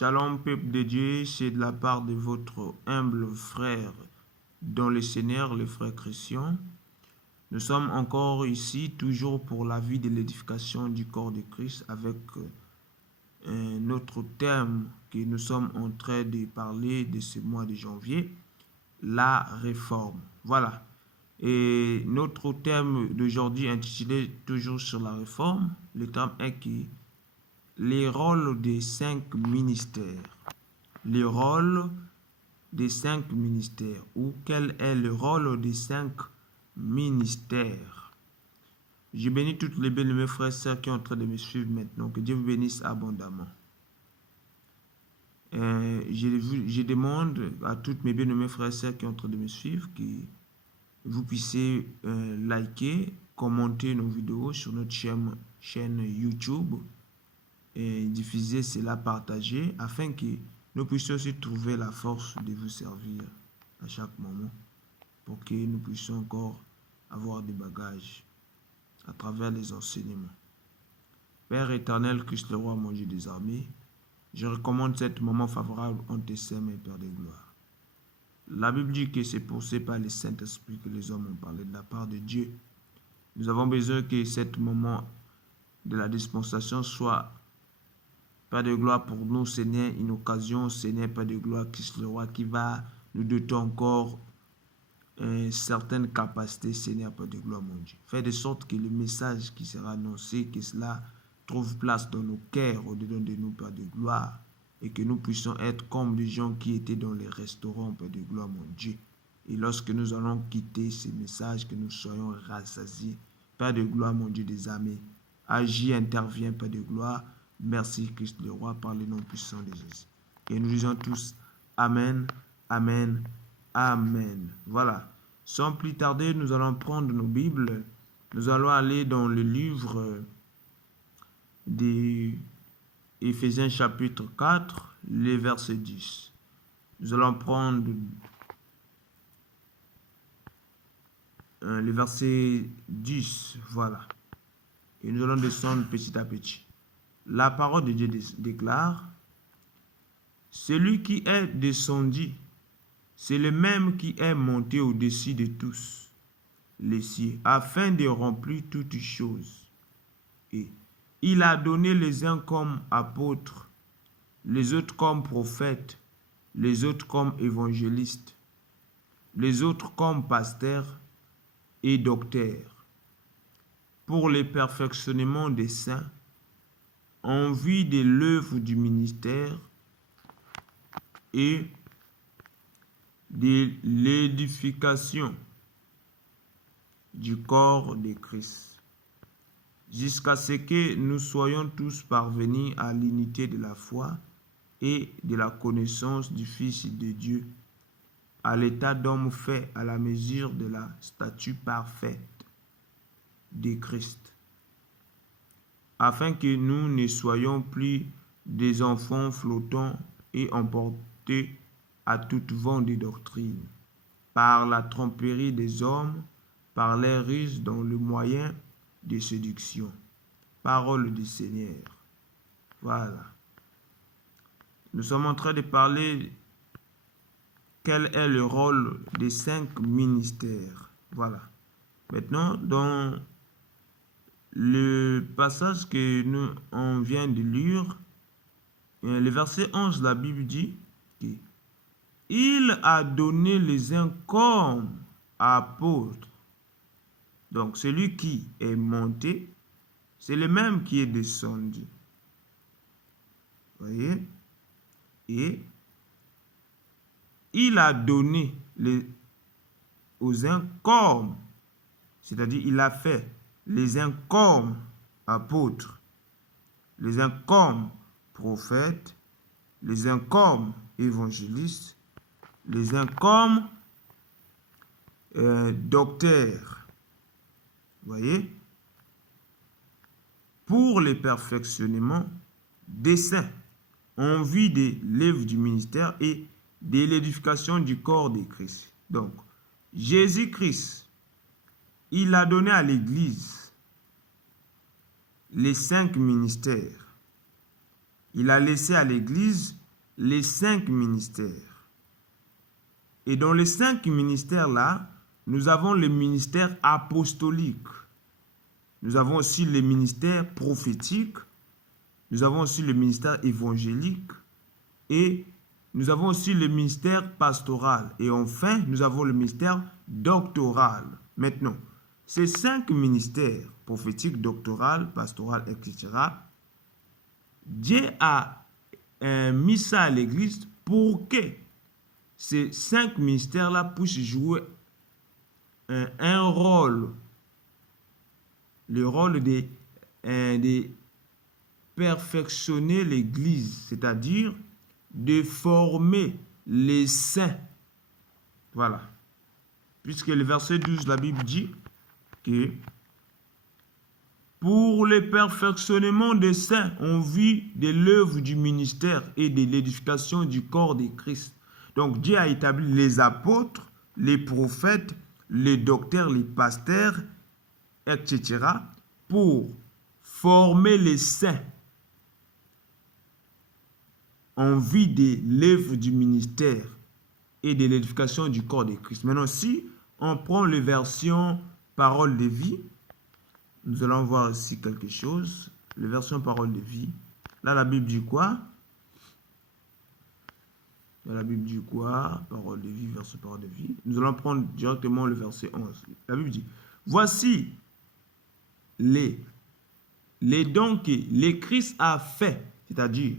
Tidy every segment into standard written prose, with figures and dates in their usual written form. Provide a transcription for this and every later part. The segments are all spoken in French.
Shalom, peuple de Dieu, c'est de la part de votre humble frère dans le Seigneur, le frère Christian. Nous sommes encore ici, toujours pour la vie de l'édification du corps de Christ, avec un autre thème que nous sommes en train de parler de ce mois de janvier, la réforme. Voilà. Et notre thème d'aujourd'hui intitulé toujours sur la réforme, le thème est que les rôles des 5 ministères. Les rôles des 5 ministères, ou quel est le rôle des 5 ministères. Je bénis toutes les bien-aimés frères et sœurs qui sont en train de me suivre maintenant. Que Dieu vous bénisse abondamment. Je demande à toutes mes bien-aimés frères et sœurs qui sont en train de me suivre que vous puissiez liker, commenter nos vidéos sur notre chaîne YouTube et diffuser cela, partager, afin que nous puissions aussi trouver la force de vous servir à chaque moment, pour que nous puissions encore avoir des bagages à travers les enseignements. Père éternel, Christ le roi, mon Dieu des armées, je recommande cet moment favorable en tes mains, mes Père de gloire. La Bible dit que c'est poussé par le Saint-Esprit que les hommes ont parlé de la part de Dieu. Nous avons besoin que cet moment de la dispensation soit, Père de gloire, pour nous, Seigneur, une occasion, Seigneur, Père de gloire, Christ le roi, qui va nous doter encore certaines capacités, Seigneur, Père de gloire, mon Dieu. Fais de sorte que le message qui sera annoncé, que cela trouve place dans nos cœurs, au-dedans de nous, Père de gloire, et que nous puissions être comme les gens qui étaient dans les restaurants, Père de gloire, mon Dieu. Et lorsque nous allons quitter ces messages, que nous soyons rassasiés, Père de gloire, mon Dieu des armées, agis, interviens, Père de gloire. Merci, Christ le roi, par le nom puissant de Jésus. Et nous disons tous Amen, Amen, Amen. Voilà. Sans plus tarder, nous allons prendre nos Bibles. Nous allons aller dans le livre d'Éphésiens chapitre 4, le verset 10. Nous allons prendre le verset 10. Voilà. Et nous allons descendre petit à petit. La parole de Dieu déclare: celui qui est descendu, c'est le même qui est monté au-dessus de tous les cieux, afin de remplir toutes choses. Et il a donné les uns comme apôtres, les autres comme prophètes, les autres comme évangélistes, les autres comme pasteurs et docteurs, pour le perfectionnement des saints, en vue de l'œuvre du ministère et de l'édification du corps de Christ, jusqu'à ce que nous soyons tous parvenus à l'unité de la foi et de la connaissance du Fils de Dieu, à l'état d'homme fait à la mesure de la stature parfaite de Christ, afin que nous ne soyons plus des enfants flottants et emportés à toute vent de doctrine, par la tromperie des hommes, par les ruses dans le moyen de séduction. Parole du Seigneur. Voilà. Nous sommes en train de parler quel est le rôle des 5 ministères. Voilà. Maintenant, dans le passage que on vient de lire, le verset 11, la Bible dit qu'il a donné les uns comme apôtres. Donc, celui qui est monté, c'est le même qui est descendu. Voyez? Et il a donné aux uns comme, c'est-à-dire il a fait les uns comme apôtres, les uns comme prophètes, les uns comme évangélistes, les uns comme docteurs. Voyez? Pour le perfectionnement des saints, en vue de l'œuvre du ministère et de l'édification du corps de Christ. Donc, Jésus-Christ, il a donné à l'Église les 5 ministères. Il a laissé à l'Église les 5 ministères. Et dans les 5 ministères-là, nous avons le ministère apostolique. Nous avons aussi le ministère prophétique. Nous avons aussi le ministère évangélique. Et nous avons aussi le ministère pastoral. Et enfin, nous avons le ministère doctoral. Maintenant, ces 5 ministères, prophétique, doctoral, pastoral, etc., Dieu a mis ça à l'Église pour que ces 5 ministères-là puissent jouer un rôle, le rôle de perfectionner l'Église, c'est-à-dire de former les saints. Voilà. Puisque le verset 12, la Bible dit que pour le perfectionnement des saints en vue de l'œuvre du ministère et de l'édification du corps de Christ. Donc Dieu a établi les apôtres, les prophètes, les docteurs, les pasteurs, etc. pour former les saints en vue de l'œuvre du ministère et de l'édification du corps de Christ. Maintenant, si on prend les versions Parole de vie, nous allons voir ici quelque chose. Les versions Parole de vie. Là, la Bible dit quoi? Là, la Bible dit quoi? Parole de vie, verset Parole de vie. Nous allons prendre directement le verset 11. La Bible dit, voici les dons que le Christ a fait, c'est-à-dire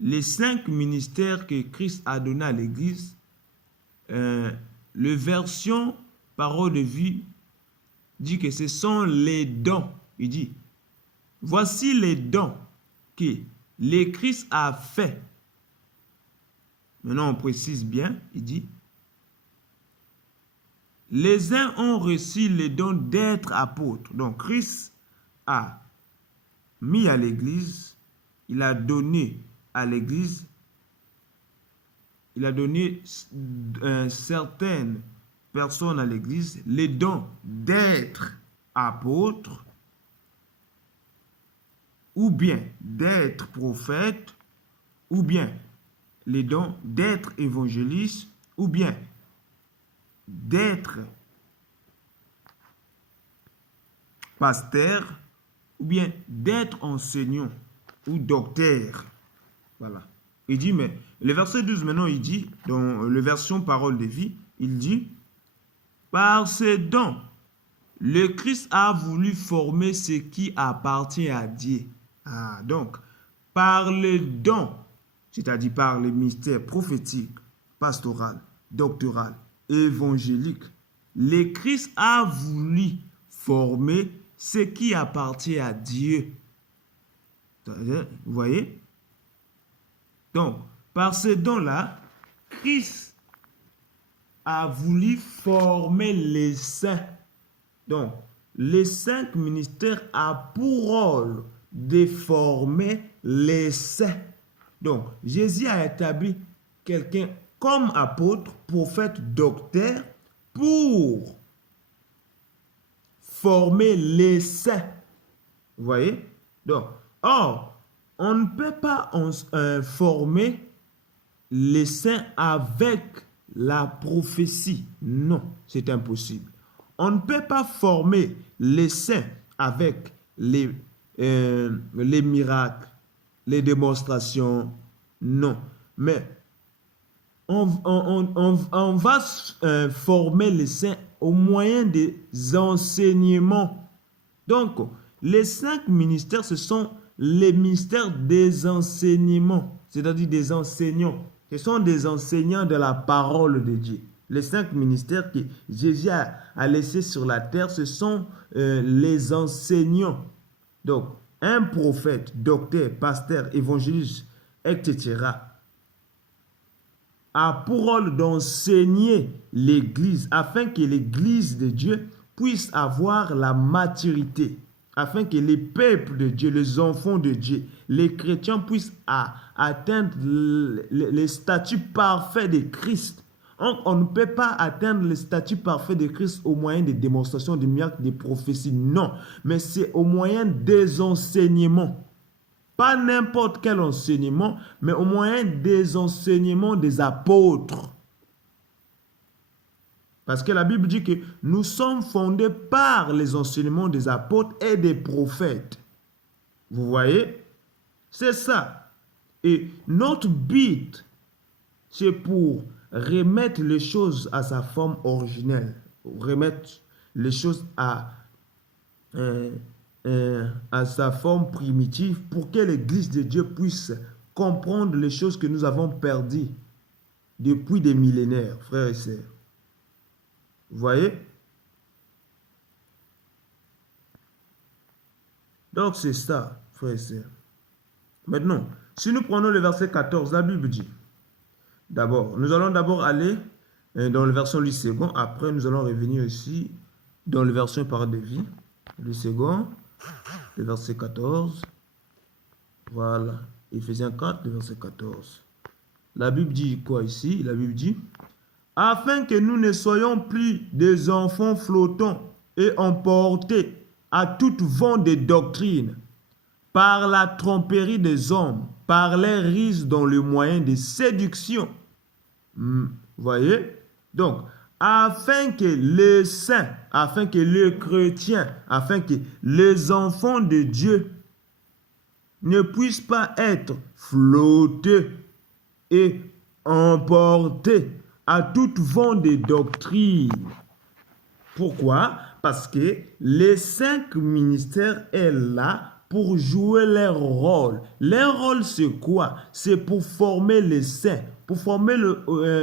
les 5 ministères que Christ a donnés à l'Église. Le version Parole de vie dit que ce sont les dons. Il dit, voici les dons que le Christ a fait. Maintenant, on précise bien, il dit, les uns ont reçu les dons d'être apôtres. Donc, Christ a mis à l'Église, il a donné à l'Église, il a donné certaines personnes à l'Église les dons d'être apôtres, ou bien d'être prophète, ou bien les dons d'être évangéliste, ou bien d'être pasteur, ou bien d'être enseignant ou docteur. Voilà. Il dit, mais le verset 12 maintenant, il dit, dans la version Parole de vie, il dit, par ces dons, le Christ a voulu former ce qui appartient à Dieu. Ah, donc, par les dons, c'est-à-dire par les mystères prophétiques, pastoral, doctoral, évangélique, le Christ a voulu former ce qui appartient à Dieu. Vous voyez? Donc, par ces dons-là, Christ a voulu former les saints. Donc, les 5 ministères ont pour rôle de former les saints. Donc, Jésus a établi quelqu'un comme apôtre, prophète, docteur pour former les saints. Vous voyez? Donc, or, on ne peut pas former les saints avec la prophétie. Non, c'est impossible. On ne peut pas former les saints avec les miracles, les démonstrations. Non. Mais on va former les saints au moyen des enseignements. Donc, les 5 ministères, ce sont les ministères des enseignements, c'est-à-dire des enseignants. Ce sont des enseignants de la parole de Dieu. Les 5 ministères que Jésus a laissés sur la terre, ce sont les enseignants. Donc, un prophète, docteur, pasteur, évangéliste, etc., a pour rôle d'enseigner l'Église afin que l'Église de Dieu puisse avoir la maturité, afin que les peuples de Dieu, les enfants de Dieu, les chrétiens puissent atteindre le statut parfait de Christ. On ne peut pas atteindre le statut parfait de Christ au moyen des démonstrations, des miracles, des prophéties, non. Mais c'est au moyen des enseignements. Pas n'importe quel enseignement, mais au moyen des enseignements des apôtres. Parce que la Bible dit que nous sommes fondés par les enseignements des apôtres et des prophètes. Vous voyez? C'est ça. Et notre but, c'est pour remettre les choses à sa forme originelle. Remettre les choses à sa forme primitive pour que l'Église de Dieu puisse comprendre les choses que nous avons perdues depuis des millénaires, frères et sœurs. Vous voyez? Donc c'est ça, frères et sœurs. Maintenant, si nous prenons le verset 14, la Bible dit, nous allons d'abord aller dans le version du second, après nous allons revenir ici dans le version Parole de vie, le second, le verset 14, voilà, Éphésiens 4, le verset 14. La Bible dit quoi ici? La Bible dit, afin que nous ne soyons plus des enfants flottants et emportés à toute vent de doctrine, par la tromperie des hommes, par les rises dans le moyen de séduction. Vous voyez? Donc, afin que les saints, afin que les chrétiens, afin que les enfants de Dieu ne puissent pas être flottés et emportés à toute vent de doctrine. Pourquoi? Parce que les 5 ministères est là pour jouer leur rôle. Leur rôle, c'est quoi? C'est pour former les saints. Pour former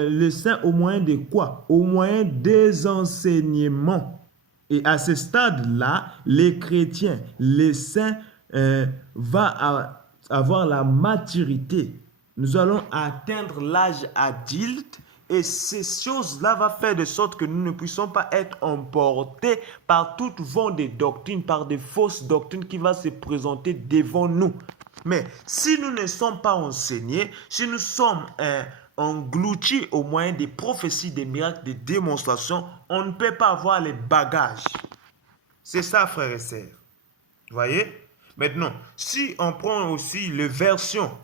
les saints au moyen de quoi? Au moyen des enseignements. Et à ce stade-là, les chrétiens, les saints, vont avoir la maturité. Nous allons atteindre l'âge adulte. Et ces choses-là vont faire de sorte que nous ne puissions pas être emportés par toute vent de doctrine, par des fausses doctrines qui vont se présenter devant nous. Mais si nous ne sommes pas enseignés, si nous sommes engloutis au moyen des prophéties, des miracles, des démonstrations, on ne peut pas avoir les bagages. C'est ça, frères et sœurs. Vous voyez? Maintenant, si on prend aussi les versions,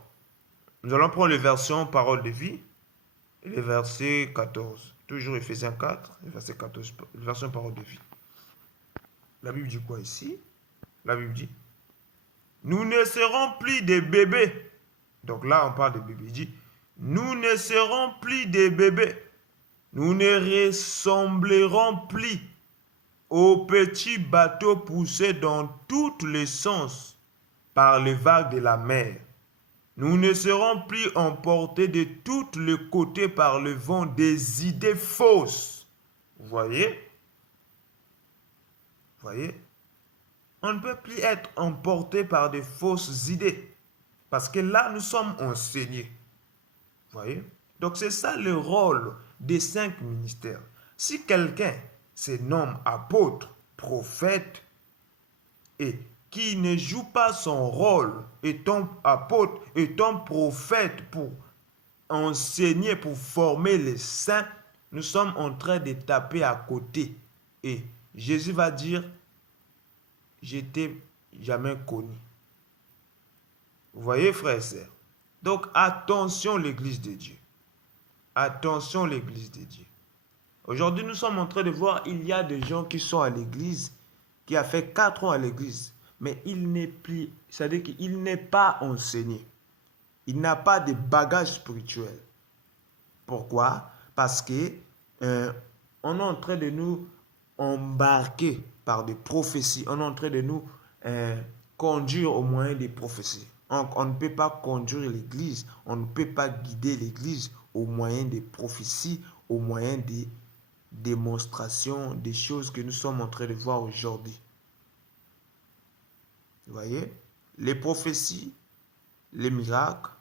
nous allons prendre les versions Parole de vie. Le verset 14, toujours Éphésiens 4, le verset 14, version Parole de vie. La Bible dit quoi ici? La Bible dit, nous ne serons plus des bébés. Donc là, on parle de bébés. Il dit, nous ne serons plus des bébés. Nous ne ressemblerons plus aux petits bateaux poussés dans tous les sens par les vagues de la mer. Nous ne serons plus emportés de tous les côtés par le vent des idées fausses. Vous voyez? Vous voyez? On ne peut plus être emporté par de fausses idées. Parce que là, nous sommes enseignés. Vous voyez? Donc, c'est ça le rôle des 5 ministères. Si quelqu'un se nomme apôtre, prophète et qui ne joue pas son rôle étant apôtre, étant prophète pour enseigner, pour former les saints, nous sommes en train de taper à côté. Et Jésus va dire, je t'ai jamais connu. Vous voyez, frères et sœurs? Donc, attention l'Église de Dieu. Attention l'Église de Dieu. Aujourd'hui, nous sommes en train de voir, il y a des gens qui sont à l'Église, qui a fait 4 ans à l'Église, mais il n'est plus, c'est-à-dire qu'il n'est pas enseigné. Il n'a pas de bagage spirituel. Pourquoi? Parce que on est en train de nous embarquer par des prophéties. On est en train de nous conduire au moyen des prophéties. On ne peut pas conduire l'Église. On ne peut pas guider l'Église au moyen des prophéties, au moyen des démonstrations, des choses que nous sommes en train de voir aujourd'hui. Vous voyez? Les prophéties, les miracles,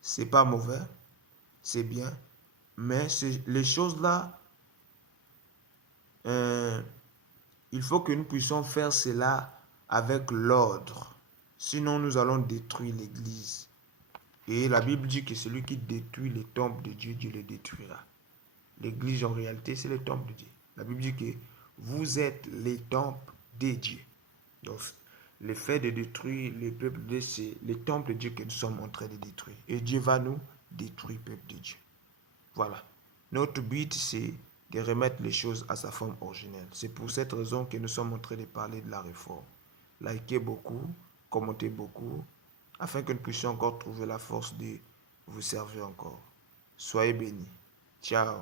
c'est pas mauvais, c'est bien. Mais les choses-là, il faut que nous puissions faire cela avec l'ordre. Sinon, nous allons détruire l'Église. Et la Bible dit que celui qui détruit les temples de Dieu, Dieu le détruira. L'Église, en réalité, c'est le temple de Dieu. La Bible dit que vous êtes les temples de Dieu. Donc, le fait de détruire les peuples de les temples de Dieu que nous sommes en train de détruire. Et Dieu va nous détruire, peuple de Dieu. Voilà. Notre but, c'est de remettre les choses à sa forme originelle. C'est pour cette raison que nous sommes en train de parler de la réforme. Likez beaucoup, commentez beaucoup, afin que nous puissions encore trouver la force de vous servir encore. Soyez bénis. Ciao.